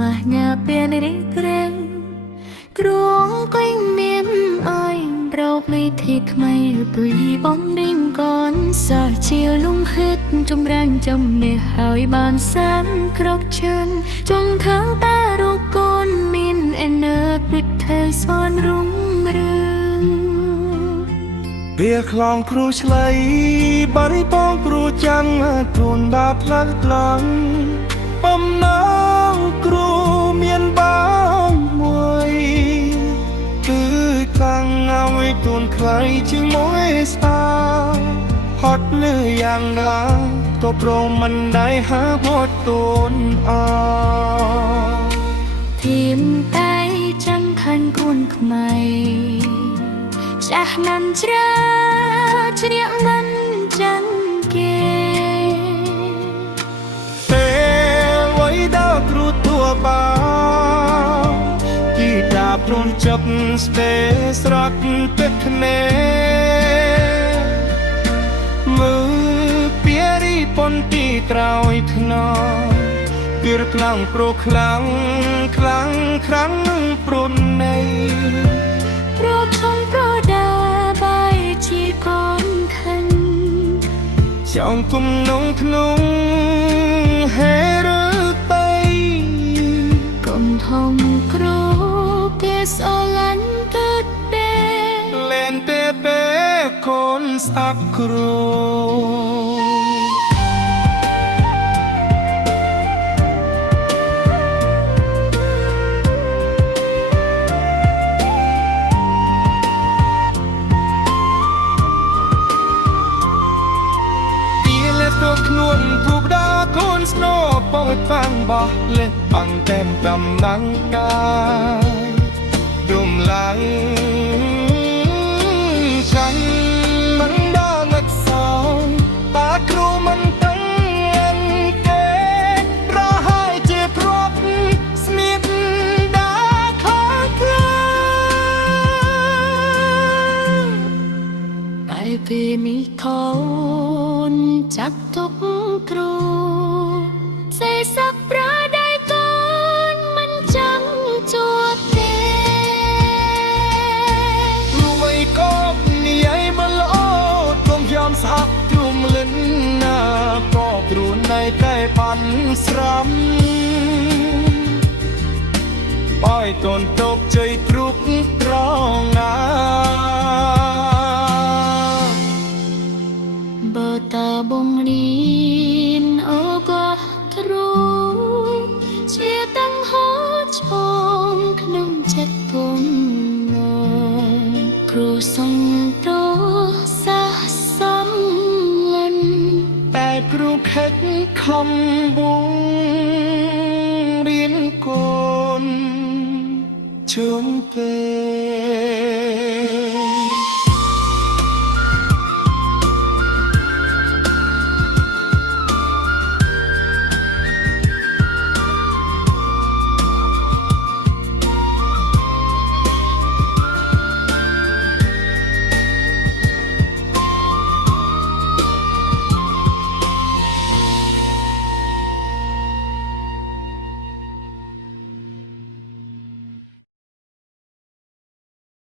mà nhà bên đi kêu ruộng quanh miền ai rau mấy thịt mây bụi bóng đêm con giờ chiều lung hết trong rang trong nề hỏi bàn sáng khóc chân trong tháng ta đâu con min en ở bịch thời son rung rương វាខ្លងគ្រូឆ្លៃបារីបងគ្រូចាំងទូនបាផ្លាស់ខ្លាំងបំណងគ្រូមានបងមួយគឺខ្លាំងឲ្យទូនខ្លៃជាមួយស្អាហត់លឺយ៉ាងណាក៏ព្រមមិនได้ហៅហត់ទូនអทีมใต้จังคันគុណថ្មីចាស់ណាន់ច្រាជ្រាបមិនចឹងគេពេលវ័យដល់គ្រូទួបាគីតាព្រួនចាប់ស្ទេស្រត់ទឹកភ្នែកមើលពីរីប៉ុនទីត្រោយថ្នមគឺខ្លាំងព្រោះខ្លាំងខ្លាំងខ្លាំងព្រុននៃព្រោះខំប្រដាបាយជាកូនខិនចង់គុំនងក្នុងហេឬតៃកុំធំគ្រូគេស្រឡាញ់ទឹកទេលែនទេពេកូនស្អាប់គ្រូខ្លួនទូកដាកូនស្នូបងฟังបោះលេះបាំងតែដំណងកាយរំលាយฉันមិនដល់នឹកសងតាគ្រូមិនដឹងទេរហើយជាព្រាប់ស្នៀតដាខោក្លាតែពេលនេះខោจับทุกครูใส่สักประใดก่อนมันจังจวดเตะรู้ไหมก็นี่ไอ้บลอดกงยอมสักตรุมลิ้นหน้าก็ครูในใต้ปันสรำปล่อยตนตกใจกรุกร้องนาតាបងរៀនអូក៏គ្រូជាតាំងហោឈមក្នុងចិត្តខ្ញុំគ្រូសង្គ្រោះសាសំលិនតែគ្រូខិតខំបងរៀនកូនជូនពេល